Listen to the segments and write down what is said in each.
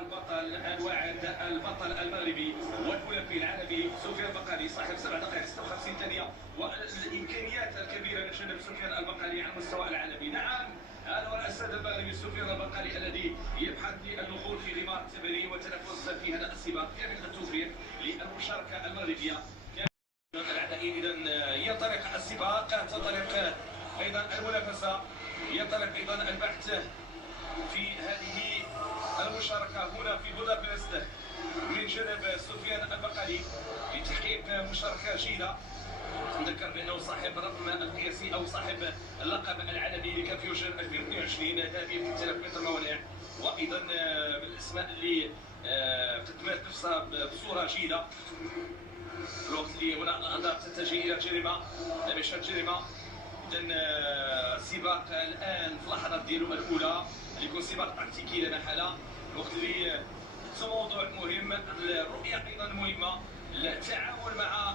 البطل الواعد البطل المغربي والأولمبي العالمي سفيان البقالي صاحب 7 دقائق 56 ثانية والإمكانيات الكبيرة من جانب سفيان البقالي على المستوى العالمي. نعم، هذا هو الأسد المغربي سفيان البقالي الذي يبحث للدخول في غمار التبري والتنافس في هذا السباق. كامل التوفيق للمشاركة المغربية. الأعدائي إذا ينطلق السباق، تنطلق أيضا المنافسة، ينطلق أيضا البحث في هذه المشاركة هنا في بودابست من جانب سفيان البقالي لتحقيق مشاركة جيدة. نذكر بأنه صاحب الرقم القياسي أو صاحب اللقب العالمي لكافيوجن 2022 هذه في 3000 متر موانع، وأيضا من الأسماء اللي قدمت نفسها بصورة جيدة. الوقت اللي هنا الأنظار تتجه إلى جريمة مشهد جريمة. إذا السباق الآن في اللحظات ديالو الأولى يكون سباق تكتيكي لا محالة. الوقت اللي موضوع مهم، الرؤية أيضا مهمة، التعامل مع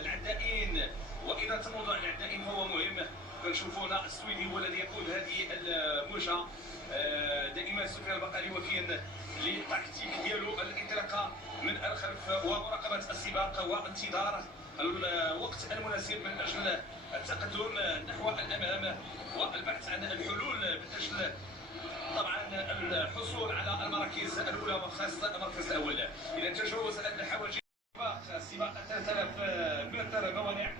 العدائين وإدارة موضوع العدائين فهو مهم. كنشوفوا هنا السويدي هو الذي يقود هذه الموجة. دائما سفيان البقالي وفيا للتكتيك ديالو، الانطلاقة من الخلف ومراقبة السباق وانتظار الوقت المناسب من أجل التقدم نحو الأمام والبحث عن الحلول من أجل طبعا الحصول على المراكز الأولى وخاصة المركز الأول. إذا تجاوز الحواجز سباق 3000 متر موانع،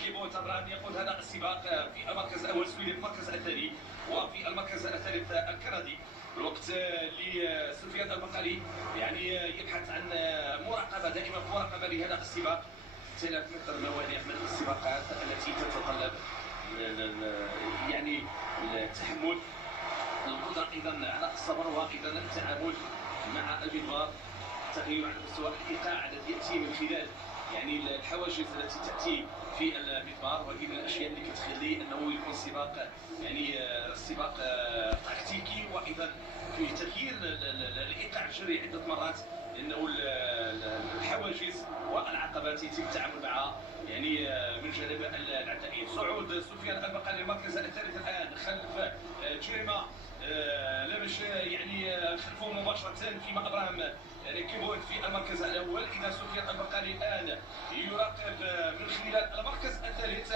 كيبو تبران يقود هذا السباق في المركز الأول، سويدي في المركز الثاني، وفي المركز الثالث الكندي. الوقت لسفيان البقالي يعني يبحث عن مراقبة، دائما مراقبة لهذا السباق. 3000 متر موانع من السباقات التي تتطلب يعني التحمل، القدرة أيضا على الصبر وأيضا التعامل مع المنبار، التغيير على مستوى الإيقاع الذي يأتي من خلال يعني الحواجز التي تأتي في المنبار، وهذه من الأشياء اللي كتخلي أنه يكون سباق يعني سباق تكتيكي، وأيضا فيه تغيير الإيقاع الجري عدة مرات، لأنه الحواجز والعقبات يتم التعامل معها يعني من جانب العدائين. صعود سفيان البقالي المركز الثالث الآن خلف جريمة لمش يعني خلفه مباشرة فيما أبرام كيبوت في المركز الأول. إذا سفيان البقالي الآن يراقب من خلال المركز الثالث،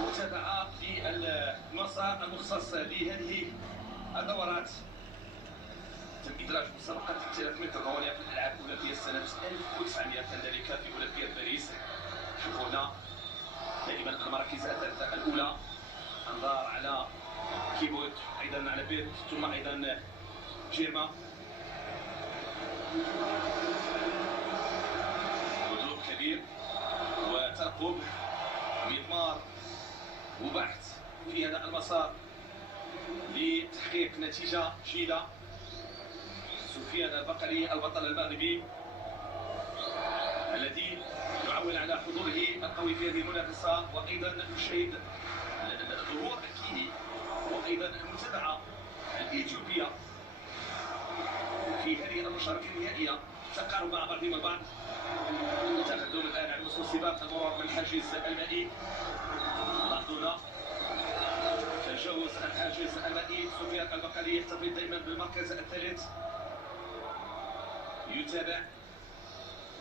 متابعة للمسار المخصص لهذه الدورات. تم إدراج مسابقات 3000 متر موانع في الألعاب الأولمبية سنة 1900 كذلك في أولمبياد باريس. شوفوا هنا دائما المراكز الثلاثة الأولى، أنظار على كيبوت، أيضا على بيت، ثم أيضا جيرما. هدوء كبير وترقب، مضمار وبحث في هذا المسار لتحقيق نتيجة جيدة. سفيان البقالي البطل المغربي الذي يعول على حضوره القوي في هذه المنافسة، وأيضا نشاهد الظهور الكيني وأيضا المتابعة الإيجابية في هذه المشاركة النهائية. تقارب مع بعضهم البعض، تقدم الآن على مستوى السباق، المرور من الحاجز المائي. لاحظونا تجاوز الحاجز المائي. سفيان البقالي يحتفظ دائما بالمركز الثالث، يتابع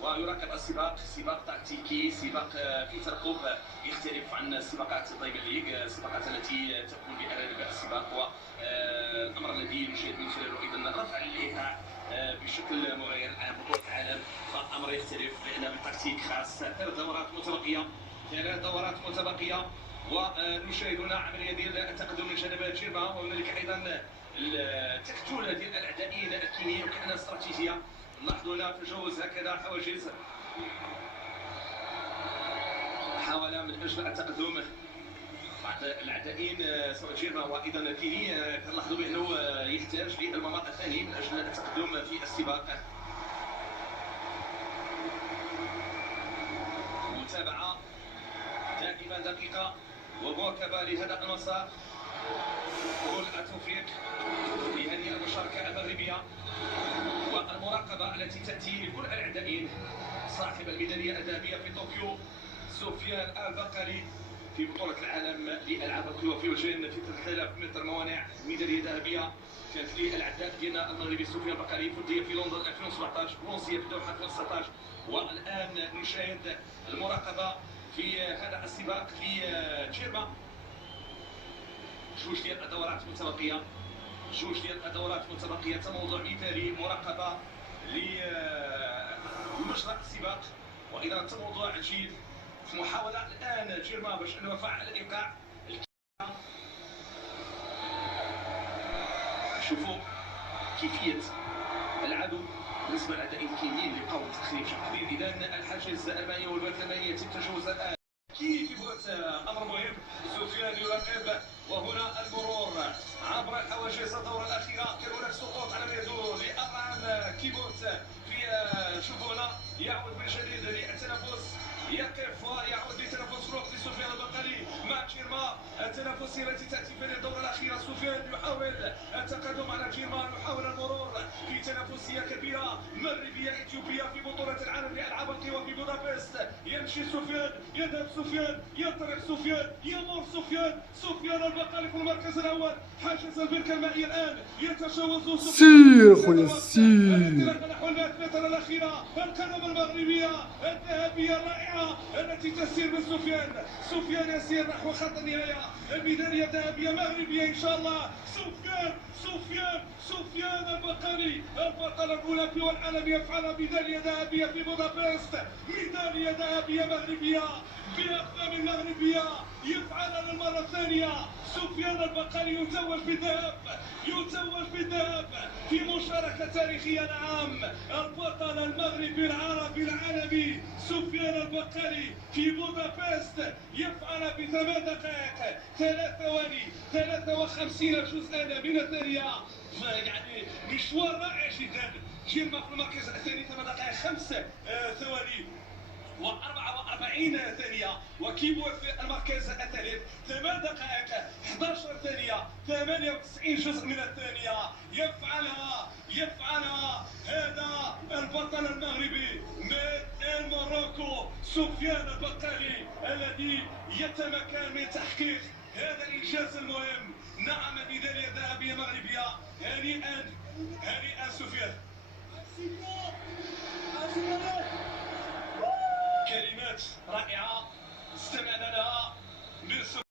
ويراقب السباق. سباق تكتيكي، سباق في ترقب، يختلف عن سباقات دايمن ليغ، السباقات التي تكون بأرانب السباق، والأمر الذي نشاهد من خلاله أيضا رفع الإيقاع بشكل مغاير عن بطولة العالم، فالأمر يختلف لأن بالتكتيك خاص. 3 دورات متبقية، 3 دورات متبقية، ونشاهد هنا عملية ديال التقدم من جانب جيرما، وهنالك أيضا التكتل ديال الأعدائيين الكينيين وكأنها استراتيجية. نلاحظوا هنا تجاوز هكذا حواجز، محاولة من أجل التقدم. بعض العدائين سواء جيرما وأيضا الكيني كنلاحظوا بأنه يحتاج للممر الثاني من أجل التقدم في السباق. متابعة دائما دقيقة ومواكبة لهذا المسار. كل التوفيق لهذه المشاركة المغربية والمراقبة التي تأتي لكل العدائين. صاحب الميدالية الذهبية في طوكيو سفيان البقالي في بطولة العالم لألعاب القوى في وجهين في 3000 متر موانع ميدالية ذهبية كانت للعداء ديالنا المغربي سفيان بقالي فضية في لندن 2017 برونزية في الدوحة 2019 والآن نشاهد المراقبة في هذا السباق في جيرما. جوج ديال الدورات متبقية موضوع مثالي مراقبة لمجرى السباق وايضا تموضع جيد في محاولة الان جيرما باش انه فعل الايقاع. شوفوا كيفية العدو بالنسبة للأعداء الكينيين اللي بقاو متأخرين بشكل كبير. إذا الحاجز المائي والبث المائي يتم تجاوز الآن. كيفوت أمر مهم. سفيان يراقب وهنا المرور عبر الحواجز الدورة الأخيرة. كان هناك سقوط على ما يدور لأمام كيفوت في شوفوا هنا يعود من جديد للتنافس يقف ويعود لتنافس روح لسفيان البقالي مع جيرما. التنافسية التي تأتي في الدورة الأخيرة. سفيان يحاول التقدم على جيرما يحاول المرور في تنافسية كبيرة مغربية إثيوبية في بطولة العالم لألعاب القوى في بودابست. يمشي سفيان يذهب سفيان ينطلق سفيان يمر سفيان البقالي في المركز الأول. حاجز البركة المائية الآن يتجاوز سير خويا سير نحو المتر الأخيرة. القدم المغربية الذهبية الرائعة التي تسير من سفيان يسير نحو خط النهاية. الميدالية الذهبية مغربية إن شاء الله. سفيان البقالي البطل الأولمبي والعالمي يفعل ميدالية ذهبية في بودابست. ميدالية ذهبية مغربية بأقدام مغربية يفعلها للمرة الثانية. سفيان البقالي يتوج بالذهب في مشاركة تاريخية. نعم البطل المغربي العربي العالمي سفيان البقالي في بودابست يفعل ب 8 دقائق 3 ثواني 53 جزءا من الثانية. يعني مشوار رائع جدا. جيرما في المركز الثاني 8 دقائق 5 ثواني و44 ثانية. وكيبوت في المركز الثالث 8 دقائق 11 ثانية 98 جزء من الثانية. يفعلها هذا البطل المغربي من الموروكو سفيان البقالي الذي يتمكن من تحقيق هذا الإنجاز المهم. نعم ميدالية ذهبية مغربية. هنيئا سفيان. كلمات رائعة استمعنا لها من